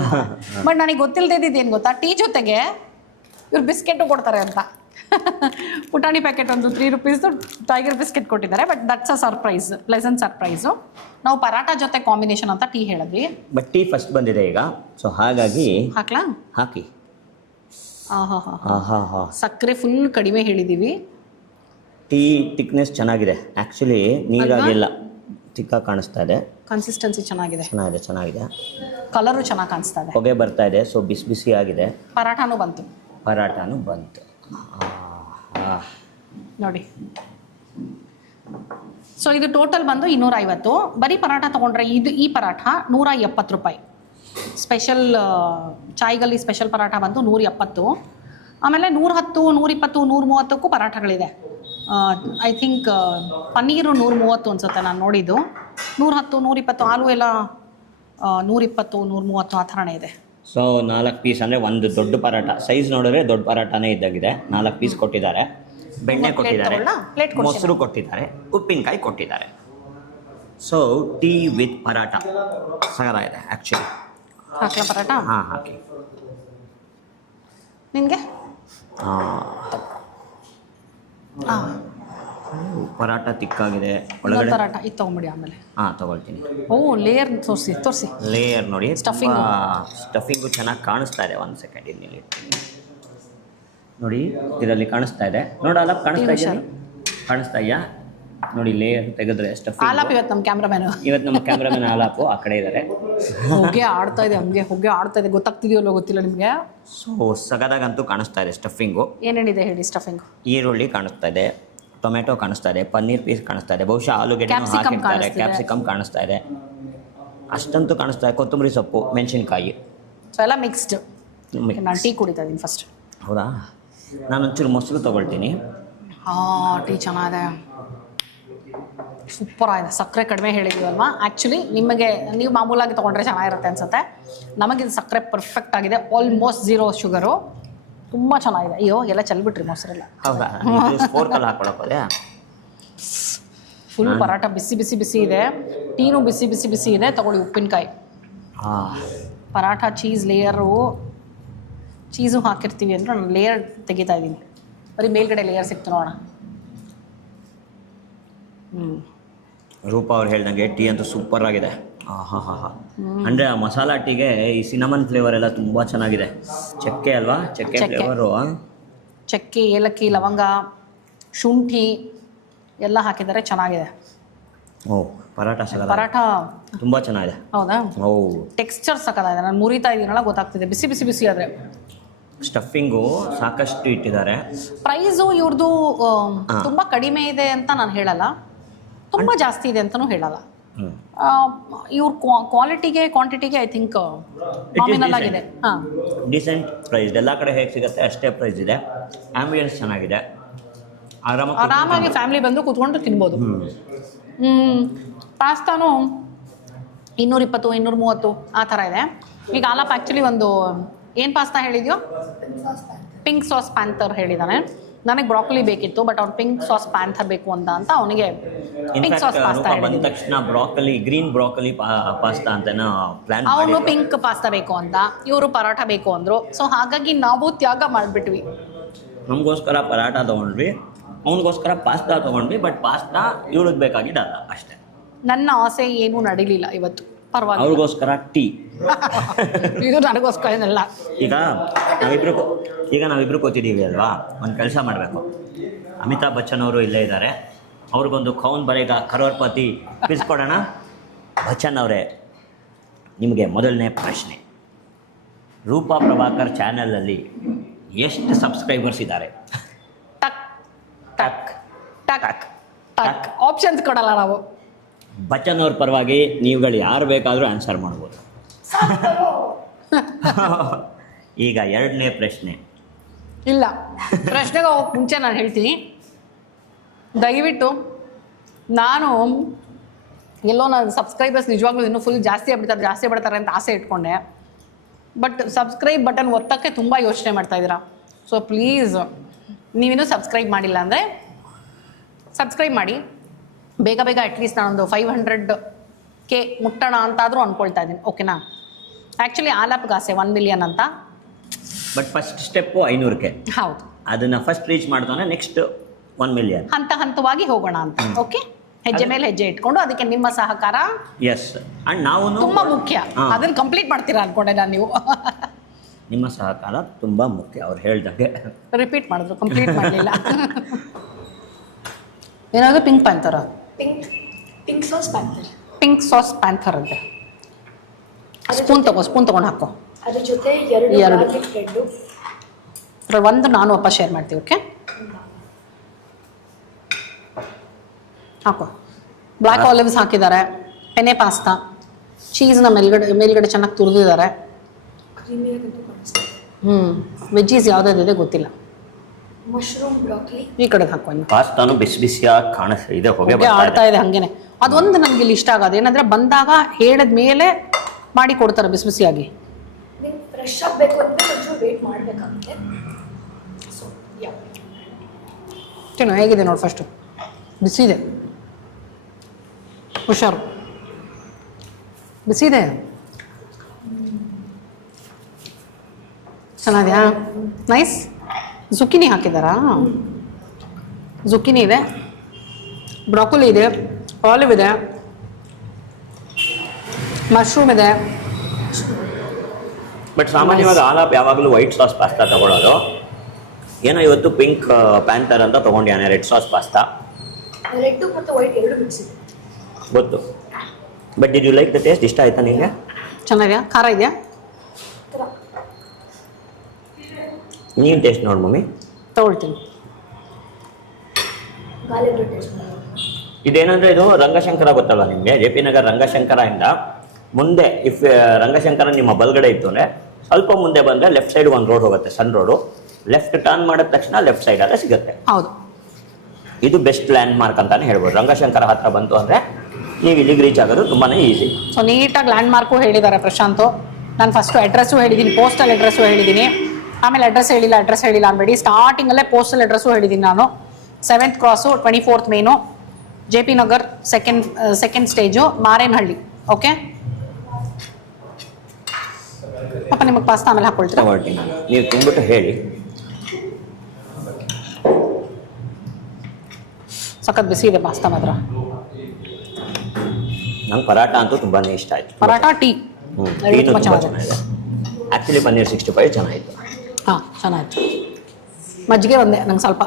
ಬಟ್ ನನಗೆ ಗೊತ್ತಿಲ್ಲದಿದ್ದು ಏನು ಗೊತ್ತಾ, ಟೀ ಜೊತೆಗೆ ಇವ್ರು ಬಿಸ್ಕೆಟ್ ಕೊಡ್ತಾರೆ ಅಂತ. ಪುಟಾಣಿ ಪ್ಯಾಕೆಟ್ ಒಂದು 3 ರೂಪೀಸ್ದು ಟೈಗರ್ ಬಿಸ್ಕೆಟ್ ಕೊಟ್ಟಿದ್ದಾರೆ. But that's a surprise, pleasant surprise. ನಾವು ಪರಾಟ ಜೊತೆ ಕಾಂಬಿನೇಷನ್ ಅಂತ ಟೀ ಹೇಳಿದ್ವಿ. ಬಟ್ ಟೀ ಫಸ್ಟ್ ಬಂದಿದೆ ಈಗ, ಸೊ ಹಾಗಾಗಿ ಹಾಕ್ಲಾ? ಹಾಕಿ. ಸಕ್ಕರೆ ಫುಲ್ ಕಡಿಮೆ ಹೇಳಿದೀವಿ. ಟೀ ಥಿಕ್ನೆಸ್ ಚೆನ್ನಾಗಿದೆ, ಆ್ಯಕ್ಚುಲಿ ನೀರಾಗಿಲ್ಲ, ತಿಕ್ಕಾಗಿ ಕಾಣಿಸ್ತಾ ಇದೆ. ಕನ್ಸಿಸ್ಟೆನ್ಸಿ ಚೆನ್ನಾಗಿದೆ. ಕಲರು ಚೆನ್ನಾಗಿ ಕಾಣಿಸ್ತಾ ಇದೆ. ಹೊಗೆ ಬರ್ತಾ ಇದೆ, ಸೊ ಬಿಸಿ ಬಿಸಿ ಆಗಿದೆ. ಪರಾಟಾನು ಬಂತು. ನೋಡಿ, ಸೊ ಇದು ಟೋಟಲ್ ಬಂದು 250. ಬರೀ ಪರಾಟ ತಗೊಂಡ್ರೆ ಈ ಪರಾಟ 170 ರೂಪಾಯಿ. ಸ್ಪೆಷಲ್ ಚಾಯ್ಗಲ್ಲಿ ಸ್ಪೆಷಲ್ ಪರಾಟ ಬಂದು 170. ಆಮೇಲೆ 110, 120, 130ಕ್ಕೂ ಪರಾಟಗಳಿದೆ. ಐ ಥಿಂಕ್ ಪನ್ನೀರು 130 ಅನ್ಸುತ್ತೆ ನಾನು ನೋಡಿದ್ದು. 110, 120, ಆಲೂ ಎಲ್ಲ 120, 130 ಆ ಥರನೇ ಇದೆ. ಸೊ 4 ಪೀಸ್ ಅಂದರೆ ಒಂದು ದೊಡ್ಡ ಪರಾಟ ಸೈಜ್ ನೋಡಿದ್ರೆ ದೊಡ್ಡ ಪರಾಟನೇ ಇದ್ದಾಗಿದೆ. 4 ಪೀಸ್ ಕೊಟ್ಟಿದ್ದಾರೆ, ಬೆಣ್ಣೆ ಕೊಟ್ಟಿದ್ದಾರೆ, ಮೊಸರು ಕೊಟ್ಟಿದ್ದಾರೆ, ಉಪ್ಪಿನಕಾಯಿ ಕೊಟ್ಟಿದ್ದಾರೆ. ಸೊ ಟೀ ವಿತ್ ಪರಾಟ ಸಗರಾಗಿದೆ ಆ್ಯಕ್ಚುಲಿ. ಹಾಕ್ಲಾ ಪರಾಟ? ಪರಾಟ ತಿಕ್ಕಾಗಿದೆ ಇನ್ನೊಂದು ಒಳಗಡೆ. ಪರಾಟ ಇದು ತೊಗೊಂಬಿಡಿ ಆಮೇಲೆ. ತಗೊಳ್ತೀನಿ. ಓ ಲೇಯರ್ ತೋರಿಸಿ. ಲೇಯರ್ ನೋಡಿ, Stuffing. ಸ್ಟಫಿಂಗು ಚೆನ್ನಾಗಿ ಕಾಣಿಸ್ತಾ ಇದೆ. 1 ಸೆಕೆಂಡ್ ಇಲ್ಲಿ ನೋಡಿ, ಇದರಲ್ಲಿ ಕಾಣಿಸ್ತಾ ಇದೆ ನೋಡಲ್ಲ, ಕಾಣಿಸ್ತಾ ಇದೆಯಾ? ಕಾಣಿಸ್ತಾ ಇದೆಯಾ ನೋಡಿ, ಲೇಯರ್ ತೆಗೆದ್ರೆ ಸ್ಟಫಿಂಗ್. ಆಲಾಪ್ ಇವತ್ತು ನಮ್ಮ ಕ್ಯಾಮ್ರಾಮ್ಯಾನು, ಇವತ್ತು ನಮ್ಮ ಕ್ಯಾಮ್ರಾಮನ್ ಆಲಾಪು ಆ ಕಡೆ ಇದ್ದಾರೆ. ಹೊಗೆ ಆಡ್ತಾ ಇದೆ, ಹೊಗೆ ಆಡ್ತಾ ಇದೆ, ಗೊತ್ತಾಗ್ತಿದೆಯೋ ಗೊತ್ತಿಲ್ಲ ನಿಮಗೆ. ಸೊ ಸಗದಾಗಂತೂ ಕಾಣಿಸ್ತಾ ಇದೆ ಸ್ಟಫಿಂಗು. ಏನೇನಿದೆ ಹೇಳಿ ಸ್ಟಫಿಂಗ್? ಈರುಳ್ಳಿ ಕಾಣಿಸ್ತಾ ಇದೆ, ಟೊಮೆಟೊ ಕಾಣಿಸ್ತಾ ಇದೆ, ಪನ್ನೀರ್ ಪೀಸ್ ಕಾಣಿಸ್ತಾ ಇದೆ, ಬಹುಶಃ ಆಲೂಗೆಡ್ಡೆ Capsicum ಹಾಕಿರ್ತಾರೆ, ಕಾಣಿಸ್ತಿದೆ. ಕ್ಯಾಪ್ಸಿಕಮ್ ಕಾಣಿಸ್ತಾ ಇದೆ, ಅಷ್ಟಂತೂ ಕಾಣಿಸ್ತಾ ಇದೆ, ಕೊತ್ತಂಬರಿ ಸೊಪ್ಪು, ಮೆಣಸಿನ್ಕಾಯಿ. ಸೊ ಎಲ್ಲ ಮಿಕ್ಸ್ಡ್. ನಾನು ಟೀ ಕುಡಿತಾ ಇದ್ದೀನಿ ಫಸ್ಟ್. ಹೌದಾ, ನಾನು ಒಂಚೂರು ಮೊಸರು ತೊಗೊಳ್ತೀನಿ. ಟೀ ಚೆನ್ನಾಗಿದೆ, ಸೂಪರ್ ಆಗಿದೆ. ಸಕ್ಕರೆ ಕಡಿಮೆ ಹೇಳಿದ್ದೀವಲ್ವಾ, ಆ್ಯಕ್ಚುಲಿ ನಿಮಗೆ ನೀವು ಮಾಮೂಲಾಗಿ ತೊಗೊಂಡ್ರೆ ಚೆನ್ನಾಗಿರುತ್ತೆ ಅನ್ಸುತ್ತೆ. ನಮಗಿದು ಸಕ್ಕರೆ ಪರ್ಫೆಕ್ಟ್ ಆಗಿದೆ, ಆಲ್ಮೋಸ್ಟ್ 0 ಶುಗರು, ತುಂಬ ಚೆನ್ನಾಗಿದೆ. ಅಯ್ಯೋ ಎಲ್ಲ ಚೆಲ್ಬಿಟ್ರಿ ಮೊಸರೆಲ್ಲ. ಹೌದಾ, ಸ್ಪೋರ್ಕಲ್ಲಿ ಹಾಕೊಳಕ್ಕೋದೆ. ಫುಲ್ ಪರಾಟ ಬಿಸಿ ಬಿಸಿ ಬಿಸಿ ಇದೆ, ಟೀನು ಬಿಸಿ ಬಿಸಿ ಬಿಸಿ ಇದೆ. ತಗೊಳ್ಳಿ ಉಪ್ಪಿನಕಾಯಿ, ಪರಾಠ ಚೀಸ್ ಲೇಯರು, ಚೀಸು ಹಾಕಿರ್ತೀವಿ ಅಂದರೆ ನಾನು ಲೇಯರ್ ತೆಗಿತಾ ಇದ್ದೀನಿ. ಬರೀ ಮೇಲ್ಗಡೆ ಲೇಯರ್ ಸಿಕ್ತು ನೋಡೋಣ. ರೂಪ ಅವ್ರು ಹೇಳ್ದಂಗೆ ಟೀ ಅಂತೂ ಸೂಪರ್ ಆಗಿದೆ. ಅಂದರೆ ಆ ಮಸಾಲಾ ಟೀಗೆ ಈ ಸಿನಮನ್ ಫ್ಲೇವರ್ ಎಲ್ಲ ತುಂಬ ಚೆನ್ನಾಗಿದೆ. ಚಕ್ಕೆ ಅಲ್ವಾ, ಚಕ್ಕೆ ಫ್ಲೇವರು. ಚಕ್ಕೆ, ಏಲಕ್ಕಿ, ಲವಂಗ, ಶುಂಠಿ ಎಲ್ಲ ಹಾಕಿದರೆ ಚೆನ್ನಾಗಿದೆ. ಪರಾಟ ಪರಾಠ ತುಂಬ ಚೆನ್ನಾಗಿದೆ. ಹೌದಾ? ಟೆಕ್ಸ್ಚರ್ ಸಕ್ಕತ್ತಾಗಿದೆ. ನಾನು ಮುರಿತಾ ಇದ್ದೀನಲ್ಲ ಗೊತ್ತಾಗ್ತಿದೆ, ಬಿಸಿ ಬಿಸಿ ಬಿಸಿ ಆದರೆ. ಸ್ಟಫಿಂಗು ಸಾಕಷ್ಟು ಇಟ್ಟಿದ್ದಾರೆ. ಪ್ರೈಸು ಇವ್ರದ್ದು ತುಂಬ ಕಡಿಮೆ ಇದೆ ಅಂತ ನಾನು ಹೇಳಲ್ಲ, ತುಂಬ ಜಾಸ್ತಿ ಇದೆ ಅಂತಲೂ ಹೇಳಲ್ಲ. ಇವ್ರ ಕ್ವಾಲಿಟಿಗೆ ಕ್ವಾಂಟಿಟಿಗೆ ಐ ಥಿಂಕ್ ನಾಮಿನಲ್ ಆಗಿದೆ. ಡಿಸೆಂಟ್ ಪ್ರೈಸ್, ಎಲ್ಲ ಕಡೆ ಹೇಗೆ ಸಿಗುತ್ತೆ ಅಷ್ಟೇ ಪ್ರೈಸ್ ಇದೆ. ಆಂಬಿಯನ್ಸ್ ಚೆನ್ನಾಗಿದೆ, ಆರಾಮಾಗಿ ಫ್ಯಾಮಿಲಿ ಬಂದು ಕೂತ್ಕೊಂಡು ತಿನ್ಬೋದು. ಪಾಸ್ತಾನು 220, 230 ಆ ಥರ ಇದೆ. ಈಗ ಆಲಾಪ್ ಆ್ಯಕ್ಚುಲಿ ಒಂದು ಏನು ಪಾಸ್ತಾ ಹೇಳಿದ್ಯೋ, ಪಿಂಕ್ ಸಾಸ್ ಪ್ಯಾಂಥರ್ ಹೇಳಿದ್ದಾನೆ. ನನಗೆ ಬ್ರಾಕೊಲಿ ಬೇಕಿತ್ತು, ಬಟ್ ಅವ್ನು ಪಿಂಕ್ ಸಾಸ್ ಪ್ಯಾಂಥರ್ ಬೇಕು ಅಂತ ಅವನಿಗೆ ಪಿಂಕ್ ಸಾಸ್ ಪಾಸ್ತಾ ಬಂದ ತಕ್ಷಣ ಬ್ರಾಕೊಲಿ, ಗ್ರೀನ್ ಬ್ರಾಕೊಲಿ ಪಾಸ್ತಾ ಅಂತ ಪ್ಲಾನ್. ಅವನು ಪಿಂಕ್ ಪಾಸ್ತಾ ಬೇಕು ಅಂತ, ಇವರು ಪರಾಠ ಬೇಕು ಅಂದರು. ಸೊ ಹಾಗಾಗಿ ನಾವು ತ್ಯಾಗ ಮಾಡಿಬಿಟ್ವಿ. ನಮಗೋಸ್ಕರ ಪರಾಠ ತೊಗೊಂಡ್ವಿ, ಅವನಿಗೋಸ್ಕರ ಪಾಸ್ತಾ ತೊಗೊಂಡ್ವಿ. ಬಟ್ ಪಾಸ್ತಾ ಇವ್ರಿಗೆ ಬೇಕಾಗಿದ್ದಲ್ಲ ಅಷ್ಟೇ. ನನ್ನ ಆಸೆ ಏನೂ ನಡೀಲಿಲ್ಲ ಇವತ್ತು, ಪರವಾಗಿಲ್ಲ. ಅವ್ರಿಗೋಸ್ಕರ ಟೀ. ಇದು ನನಗೋಸ್ಕರ ಏನಲ್ಲ. ಈಗ ನಾವಿಬ್ರು ಕೂತಿದ್ದೀವಿ ಅಲ್ವಾ, ಒಂದು ಕೆಲಸ ಮಾಡಬೇಕು. ಅಮಿತಾಬ್ ಬಚ್ಚನ್ ಅವರು ಇಲ್ಲೇ ಇದ್ದಾರೆ, ಅವ್ರಿಗೊಂದು ಖೌನ್ ಬರೇಗ ಕರೋರ್ಪತಿ ಕ್ವಿಜ್ ಕೊಡೋಣ. ಬಚ್ಚನ್ ಅವರೇ, ನಿಮಗೆ ಮೊದಲನೇ ಪ್ರಶ್ನೆ. ರೂಪಾ ಪ್ರಭಾಕರ್ ಚಾನಲಲ್ಲಿ ಎಷ್ಟು ಸಬ್ಸ್ಕ್ರೈಬರ್ಸ್ ಇದ್ದಾರೆ? ಟಕ್ ಟಕ್ ಟಕ್ ಟಕ್ ಆಪ್ಷನ್ಸ್ ಕೊಡಲ್ಲ ನಾವು. ಬಚ್ಚನ್ ಅವ್ರ ಪರವಾಗಿ ನೀವುಗಳು ಯಾರು ಬೇಕಾದರೂ ಆನ್ಸರ್ ಮಾಡ್ಬೋದು. ಈಗ 2ನೇ ಪ್ರಶ್ನೆ. ಇಲ್ಲ, ಪ್ರಶ್ನೆಗೆ ಹೋಗಕ್ಕೆ ಮುಂಚೆ ನಾನು ಹೇಳ್ತೀನಿ, ದಯವಿಟ್ಟು ನಾನು ಎಲ್ಲೋ ನಾನು ಸಬ್ಸ್ಕ್ರೈಬರ್ಸ್ ನಿಜವಾಗ್ಲೂ ಇನ್ನೂ ಫುಲ್ ಜಾಸ್ತಿ ಆಗ್ಬಿಡ್ತಾರೆ ಅಂತ ಆಸೆ ಇಟ್ಕೊಂಡೆ. ಬಟ್ ಸಬ್ಸ್ಕ್ರೈಬ್ ಬಟನ್ ಒತ್ತಕ್ಕೆ ತುಂಬ ಯೋಚನೆ ಮಾಡ್ತಾಯಿದ್ದೀರಾ. ಸೊ ಪ್ಲೀಸ್ ನೀವಿನ್ನೂ ಸಬ್ಸ್ಕ್ರೈಬ್ ಮಾಡಿಲ್ಲ ಅಂದರೆ ಸಬ್ಸ್ಕ್ರೈಬ್ ಮಾಡಿ. ಬೇಗ ಅಟ್ಲೀಸ್ಟ್ ನಾನೊಂದು 500K ಮುಟ್ಟೋಣ ಅಂತಾದರೂ ಅಂದ್ಕೊಳ್ತಾ ಇದ್ದೀನಿ. ಓಕೆನಾ? ಆ್ಯಕ್ಚುಲಿ ಆಲಾಪ್ಗೆ ಆಸೆ 1 ಮಿಲಿಯನ್ ಅಂತ. But first step 500K. ಹೌದು, ಅದನ್ನು ಫಸ್ಟ್ ರೀಚ್ ಮಾಡ್ತಾನೆ, ನೆಕ್ಸ್ಟ್ 1 ಮಿಲಿಯನ್ ಹಂತವಾಗಿ ಹೋಗೋಣ ಅಂತ. ಓಕೆ, ಹೆಜ್ಜೆ ಮೇಲೆ ಹೆಜ್ಜೆ ಇಟ್ಕೊಂಡು ಅದಕ್ಕೆ ನಿಮ್ಮ ಸಹಕಾರ ಎಸ್ ಅಂಡ್ ನಾವು ತುಂಬಾ ಮುಖ್ಯ. ಅದನ್ನ ಕಂಪ್ಲೀಟ್ ಮಾಡ್ತೀರಾ ಅನ್ಕೊಂಡೆ ನಾನು. ನೀವು ನಿಮ್ಮ ಸಹಕಾರ ತುಂಬಾ ಮುಖ್ಯ. ಅವ್ರು ಹೇಳ್ದಂಗೆ ರಿಪೀಟ್ ಮಾಡಿದ್ರು, ಕಂಪ್ಲೀಟ್ ಮಾಡಲಿಲ್ಲ. ಏನಾದ್ರು pink panther, pink sauce panther, pink sauce panther ಅಂತೆ. ಸ್ಪೂನ್ ತಗೊಂಡು ಹಾಕೋ. ಅದ್ರ ಜೊತೆ 2 ಗಾರ್ಲಿಕ್ ಬ್ರೆಡ್, ಒಂದು ನಾನು ವಾಪಸ್ ಶೇರ್ ಮಾಡ್ತೀವಿ. ಓಕೆ, ಹಾಕೋ. ಬ್ಲ್ಯಾಕ್ ಆಲಿವ್ಸ್ ಹಾಕಿದ್ದಾರೆ, ಪೆನೆ ಪಾಸ್ತಾ, ಚೀಸ್ನ ಮೇಲ್ಗಡೆ ಚೆನ್ನಾಗಿ ತುರಿದಿದ್ದಾರೆ. ವೆಜ್ಜೀಸ್ ಯಾವುದಾದಿದೆ ಗೊತ್ತಿಲ್ಲ. ಮಶ್ರೂಮ್ ಬ್ರಾಕೊಲಿ ಈ ಕಡೆಗೆ ಹಾಕೋ. ಪಾಸ್ತಾನು ಬಿಸಿ ಬಿಸಿಯಾಗಿ ಕಾಣಿಸ್ತಿದೆ, ಹೊಗೆ ಆಡ್ತಾ ಇದೆ ಹಂಗೇನೆ. ಅದೊಂದು ನಮ್ಗೆ ಇಲ್ಲಿ ಇಷ್ಟ ಆಗೋದು ಏನಂದ್ರೆ, ಬಂದಾಗ ಹೇಳಿದ ಮೇಲೆ ಮಾಡಿ ಕೊಡ್ತಾರೆ ಬಿಸಿ ಬಿಸಿಯಾಗಿ. ನಿಮ್ಗೆ ಫ್ರೆಶ್ ಆಗಬೇಕು ಅಂದರೆ ಒಂಚೂರು ವೇಟ್ ಮಾಡಬೇಕಾಗುತ್ತೆ. ಸೊ ತಿನ್ನು, ಹೇಗಿದೆ ನೋಡಿ. ಫಸ್ಟು ಬಿಸಿ ಇದೆ, ಹುಷಾರು, ಬಿಸಿ ಇದೆ. ಚೆನ್ನಾಗಿದೆಯಾ? ನೈಸ್. ಜುಕ್ಕಿನಿ ಹಾಕಿದ್ದಾರಾ? ಜುಕ್ಕಿನಿ ಇದೆ, ಬ್ರಾಕೊಲಿ ಇದೆ, ಆಲಿವ್ ಇದೆ, ಮಶ್ರೂಮ್ ಇದೆ. ಬಟ್ ಸಾಮಾನ್ಯವಾಗಿ ಆಲಾಪ್ ಯಾವಾಗಲೂ ವೈಟ್ ಸಾಸ್ ಪಾಸ್ತಾ ತಗೊಳ್ಳೋದು. ಏನೋ ಇವತ್ತು ಪಿಂಕ್ ಪ್ಯಾಂಥರ್ ಅಂತ ತೊಗೊಂಡಿದ್ದಾನೆ ರೆಡ್ ಸಾಸ್ ಪಾಸ್ತಾ. ರೆಡ್ ಮತ್ತು ವೈಟ್ ಎರಡು ಮಿಕ್ಸ್ ಇದೆ. ಗೊತ್ತು. But did you like the taste? ಇಷ್ಟ ಆಯ್ತಾ ನಿಮಗೆ? ಚೆನ್ನಾಗಿದೆಯಾ? ಖಾರ ಇದೆಯಾ? ಥರ ನೀನು ಟೇಸ್ಟ್ ನೋಡಿ ಮಮ್ಮಿ. ತಗೊಳ್ತೀನಿ. ಗಾರ್ಲಿಕ್ ಬ್ರೆಡ್ ಟೇಸ್ಟ್ ಮಾಡಿ. ಇದೇನಂದ್ರೆ ಇದು ರಂಗಶಂಕರ ಗೊತ್ತಲ್ಲ ನಿಮಗೆ? ಜೆ ಪಿ ನಗರ್ ರಂಗಶಂಕರ ಇಂದ ಮುಂದೆ ಇಫ್ ರಂಗಶಂಕರ ನಿಮ್ಮ ಬಲ್ಗಡೆ ಇತ್ತು ಅಂದರೆ ಸ್ವಲ್ಪ ಮುಂದೆ ಬಂದರೆ ಲೆಫ್ಟ್ ಸೈಡ್ ಒಂದು ರೋಡ್ ಹೋಗುತ್ತೆ, ಸಣ್ಣ ರೋಡು. ಲೆಫ್ಟ್ ಟರ್ನ್ ಮಾಡಿದ ತಕ್ಷಣ ಲೆಫ್ಟ್ ಸೈಡ್ ಅಲ್ಲೇ ಸಿಗುತ್ತೆ. ಹೌದು. ಇದು ಬೆಸ್ಟ್ ಲ್ಯಾಂಡ್ ಮಾರ್ಕ್ ಅಂತಾನೆ ಹೇಳ್ಬೋದು. ರಂಗಶಂಕರ ಹತ್ರ ಬಂತು ಅಂದರೆ ನೀವು ಇಲ್ಲಿಗೆ ರೀಚ್ ಆಗೋದು ತುಂಬಾ ಈಸಿ. ಸೊ ನೀಟಾಗಿ ಲ್ಯಾಂಡ್ ಮಾರ್ಕು ಹೇಳಿದ್ದಾರೆ ಪ್ರಶಾಂತು. ನಾನು ಫಸ್ಟು ಅಡ್ರೆಸ್ಸು ಹೇಳಿದ್ದೀನಿ, ಪೋಸ್ಟಲ್ ಅಡ್ರೆಸ್ಸು ಹೇಳಿದ್ದೀನಿ. ಆಮೇಲೆ ಅಡ್ರೆಸ್ ಹೇಳಿಲ್ಲ ಅನ್ಬೇಡಿ. ಸ್ಟಾರ್ಟಿಂಗಲ್ಲೇ ಪೋಸ್ಟಲ್ ಅಡ್ರೆಸ್ಸು ಹೇಳಿದ್ದೀನಿ ನಾನು. 7th cross 24th main, J P Nagar second stage, Marenahalli. Okay ಅಪ್ಪ, ನಿಮಗೆ ಪಾಸ್ತಾ ಆಮೇಲೆ ಹಾಕೊಳ್ತೀರಾ? ತಗೊಳ್ತೀನಿ ನಾನು. ನೀವು ತಿಂದ್ಬಿಟ್ಟು ಹೇಳಿ. ಸಖತ್ ಬಿಸಿ ಇದೆ ಪಾಸ್ತಾ ಮಾತ್ರ. ನಂಗೆ ಪರಾಟ ಅಂತೂ ತುಂಬಾ ಇಷ್ಟ ಆಯಿತು. ಪರಾಟ, ಟೀ ಟೀನು ತುಂಬ ತುಂಬ ಚೆನ್ನಾಗಿದೆ. ಚೆನ್ನಾಗಿದೆ. ಆ್ಯಕ್ಚುಲಿ ಪನ್ನೀರ್ 65 ಚೆನ್ನಾಗಿತ್ತು. ಹಾಂ, ಚೆನ್ನಾಗಿತ್ತು. ಮಜ್ಜಿಗೆ ಒಂದೇ ನಂಗೆ ಸ್ವಲ್ಪ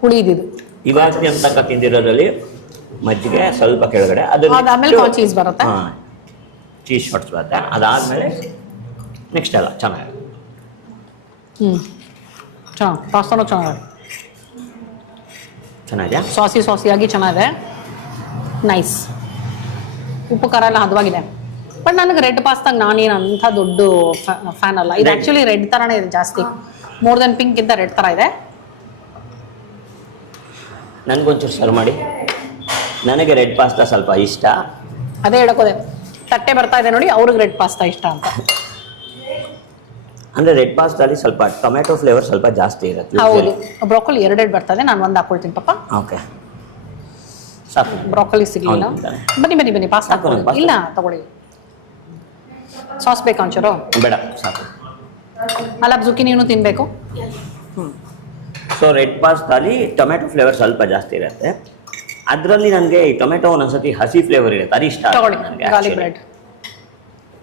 ಹುಳಿ ಇದ್ದಿದ್ದು. ಇವಾಗ ನಿಮ್ಮ ತನಕ ತಿಂದಿರೋದ್ರಲ್ಲಿ ಮಜ್ಜಿಗೆ ಸ್ವಲ್ಪ ಕೆಳಗಡೆ, ಅದಾದ್ಮೇಲೆ ಚೀಸ್ ಬರುತ್ತೆ. ಹಾಂ, ಚೀಸ್ ಶಾರ್ಟ್ಸ್ ಬರುತ್ತೆ. ಅದಾದಮೇಲೆ ನೆಕ್ಸ್ಟ್ ಎಲ್ಲ ಚೆನ್ನಾಗಿದೆ. ಚೆನ್ನಾಗಿ ಪಾಸ್ತಾನು ಚೆನ್ನಾಗಿದೆ. ಚೆನ್ನಾಗಿದೆಯಾ? ಸಾಸಿಯಾಗಿ ಚೆನ್ನಾಗಿದೆ. ನೈಸ್. ಉಪ್ಪು ಖಾರ ಎಲ್ಲ ಹದವಾಗಿದೆ. ಬಟ್ ನನಗೆ ರೆಡ್ ಪಾಸ್ತಾಗ ನಾನೇನು ಅಂಥ ದೊಡ್ಡ ಫ್ಯಾನ್ ಅಲ್ಲ. ಇದು ಆ್ಯಕ್ಚುಲಿ ರೆಡ್ ಥರನೇ ಇದೆ ಜಾಸ್ತಿ. ಮೋರ್ ದೆನ್ ಪಿಂಕ್ ಇಂದ ರೆಡ್ ಥರ ಇದೆ. ನನಗೊಂಚೂರು ಸರ್ವ್ ಮಾಡಿ. ನನಗೆ ರೆಡ್ ಪಾಸ್ತಾ ಸ್ವಲ್ಪ ಇಷ್ಟ. ಅದೇ ಹೇಳಕೋದೆ, ತಟ್ಟೆ ಬರ್ತಾ ಇದೆ ನೋಡಿ, ಅವ್ರಿಗೆ ರೆಡ್ ಪಾಸ್ತಾ ಇಷ್ಟ ಅಂತ. ಅಂದರೆ ರೆಡ್ ಪಾಸ್ತಾಲಿ ಸ್ವಲ್ಪ ಟೊಮೆಟೊ ಫ್ಲೇವರ್ ಸ್ವಲ್ಪ ಜಾಸ್ತಿ ಇರುತ್ತೆ. ಹೌದು. ಬ್ರೋಕೊಲಿ 2 ಬರ್ತದೆ, ನಾನು ಒಂದು ಹಾಕೊಳ್ತೀನಿ ಪಾಪ. ಓಕೆ, ಸಾಕು. ಬ್ರೋಕೊಲಿ ಸಿಗಲಿಲ್ಲ. ಬನ್ನಿ ಪಾಸ್ತಾ ಸಾಕು ನಂಗೆ ಪಾಸ್ತಾ. ಇಲ್ಲ ತಗೊಳ್ಳಿ. ಸಾಸ್ ಬೇಕಾ ಒಂಚೂರು? ಬೇಡ, ಸಾಕು. ಅಲ್ಲ ಜುಕಿನಿನೂ ತಿನ್ನಬೇಕು. ಸೊ ರೆಡ್ ಪಾಸ್ತಾಲಿ ಟೊಮೆಟೊ ಫ್ಲೇವರ್ ಸ್ವಲ್ಪ ಜಾಸ್ತಿ ಇರುತ್ತೆ. ಅದರಲ್ಲಿ ನನಗೆ ಈ ಟೊಮೆಟೊ ಒಂದೊಂದ್ಸತಿ ಹಸಿ ಫ್ಲೇವರ್ ಇರುತ್ತೆ, ಅದು ಇಷ್ಟ ತಗೊಳ್ಳಿ. ನನಗೆ. Garlic bread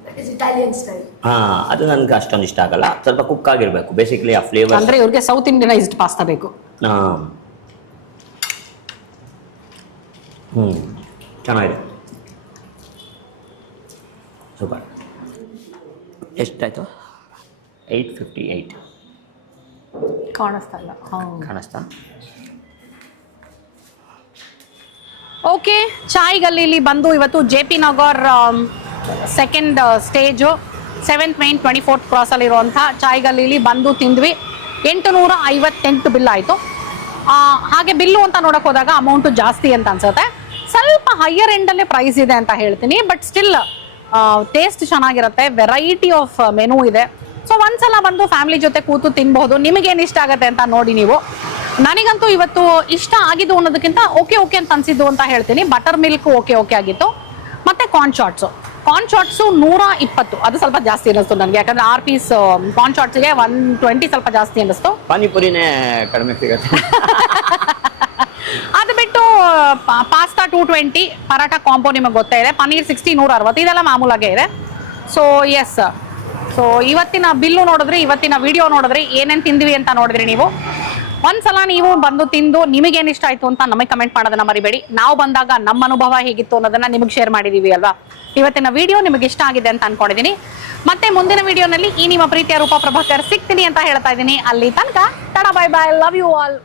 that is Italian style. ಹಾಂ, ಅದು ನನಗೆ ಅಷ್ಟೊಂದು ಇಷ್ಟ ಆಗಲ್ಲ. ಸ್ವಲ್ಪ ಕುಕ್ ಆಗಿರಬೇಕು ಬೇಸಿಕ್ಲಿ ಆ ಫ್ಲೇವರ್. ಅಂದ್ರೆ ಇವ್ರಿಗೆ ಸೌತ್ ಇಂಡಿಯನೈಸ್ಡ್ ಪಾಸ್ತಾ ಬೇಕು. ಹಾಂ, ಚೆನ್ನಾಗಿದೆ. ಸೂಪರ್. ಎಷ್ಟಾಯಿತು? 858 ಕಾಣಿಸ್ತಾ ಇಲ್ಲ. ಕಾಣಿಸ್ತಾ? ಓಕೆ, ಚಾಯ್ ಗಲ್ಲಿಲಿ ಬಂದು ಇವತ್ತು J P Nagar second stage 7th main 24th ಕ್ರಾಸಲ್ಲಿರುವಂಥ ಚಾಯ್ ಗಲ್ಲಿಲಿ ಬಂದು ತಿಂದ್ವಿ. 858 ಬಿಲ್ ಆಯಿತು. ಹಾಗೆ ಬಿಲ್ಲು ಅಂತ ನೋಡೋಕೆ ಹೋದಾಗ ಅಮೌಂಟು ಜಾಸ್ತಿ ಅಂತ ಅನ್ಸುತ್ತೆ. ಸ್ವಲ್ಪ ಹೈಯರ್ ಎಂಡಲ್ಲೇ ಪ್ರೈಸ್ ಇದೆ ಅಂತ ಹೇಳ್ತೀನಿ. ಬಟ್ ಸ್ಟಿಲ್ ಟೇಸ್ಟ್ ಚೆನ್ನಾಗಿರುತ್ತೆ. ವೆರೈಟಿ ಆಫ್ ಮೆನು ಇದೆ. ಸೊ ಒಂದ್ಸಲ ಬಂದು ಫ್ಯಾಮಿಲಿ ಜೊತೆ ಕೂತು ತಿನ್ಬಹುದು. ನಿಮಗೇನು ಇಷ್ಟ ಆಗುತ್ತೆ ಅಂತ ನೋಡಿ ನೀವು. ನನಗಂತೂ ಇವತ್ತು ಇಷ್ಟ ಆಗಿದ್ದು ಅನ್ನೋದಕ್ಕಿಂತ ಓಕೆ ಅಂತ ಅನ್ಸಿದ್ದು ಅಂತ ಹೇಳ್ತೀನಿ. ಬಟರ್ ಮಿಲ್ಕ್ ಓಕೆ ಆಗಿತ್ತು. ಮತ್ತೆ ಕಾರ್ನ್ ಶಾರ್ಟ್ಸು 120, ಅದು ಸ್ವಲ್ಪ ಜಾಸ್ತಿ ಅನ್ನಿಸ್ತು ನನಗೆ. ಯಾಕಂದ್ರೆ 6 ಪೀಸ್ ಕಾರ್ನ್ ಶಾರ್ಟ್ಸ್ಗೆ 120 ಸ್ವಲ್ಪ ಜಾಸ್ತಿ ಅನ್ನಿಸ್ತು. ಪಾನಿಪುರಿನೇ ಕಡಿಮೆ ಸಿಗುತ್ತೆ. ಅದು ಬಿಟ್ಟು ಪಾಸ್ತಾ 220, ಪರಾಟ ಕಾಂಬೋ ನಿಮಗೆ ಗೊತ್ತೇ ಇದೆ. ಪನ್ನೀರ್ 60 160 ಇದೆಲ್ಲ ಮಾಮೂಲಾಗೇ ಇದೆ. ಸೊ ಎಸ್, ಸೊ ಇವತ್ತಿನ ಬಿಲ್ಲು ನೋಡಿದ್ರಿ, ಇವತ್ತಿನ ವಿಡಿಯೋ ನೋಡಿದ್ರಿ, ಏನೇನು ತಿಂದ್ವಿ ಅಂತ ನೋಡಿದ್ರಿ ನೀವು. ಒಂದ್ಸಲ ನೀವು ಬಂದು ತಿಂದು ನಿಮಗೇನು ಇಷ್ಟ ಆಯ್ತು ಅಂತ ನಮಗೆ ಕಮೆಂಟ್ ಮಾಡೋದನ್ನ ಮರಿಬೇಡಿ. ನಾವು ಬಂದಾಗ ನಮ್ಮ ಅನುಭವ ಹೇಗಿತ್ತು ಅನ್ನೋದನ್ನ ನಿಮಗೆ ಶೇರ್ ಮಾಡಿದೀವಿ ಅಲ್ವಾ. ಇವತ್ತಿನ ವಿಡಿಯೋ ನಿಮಗೆ ಇಷ್ಟ ಆಗಿದೆ ಅಂತ ಅನ್ಕೊಂಡಿದ್ದೀನಿ. ಮತ್ತೆ ಮುಂದಿನ ವಿಡಿಯೋನಲ್ಲಿ ಈ ನಿಮ್ಮ ಪ್ರೀತಿಯ ರೂಪಾ ಪ್ರಭಾಕರ್ ಸಿಗ್ತೀನಿ ಅಂತ ಹೇಳ್ತಾ ಇದ್ದೀನಿ. ಅಲ್ಲಿ ತನಕ ಟಾಟಾ, bye bye, love you all.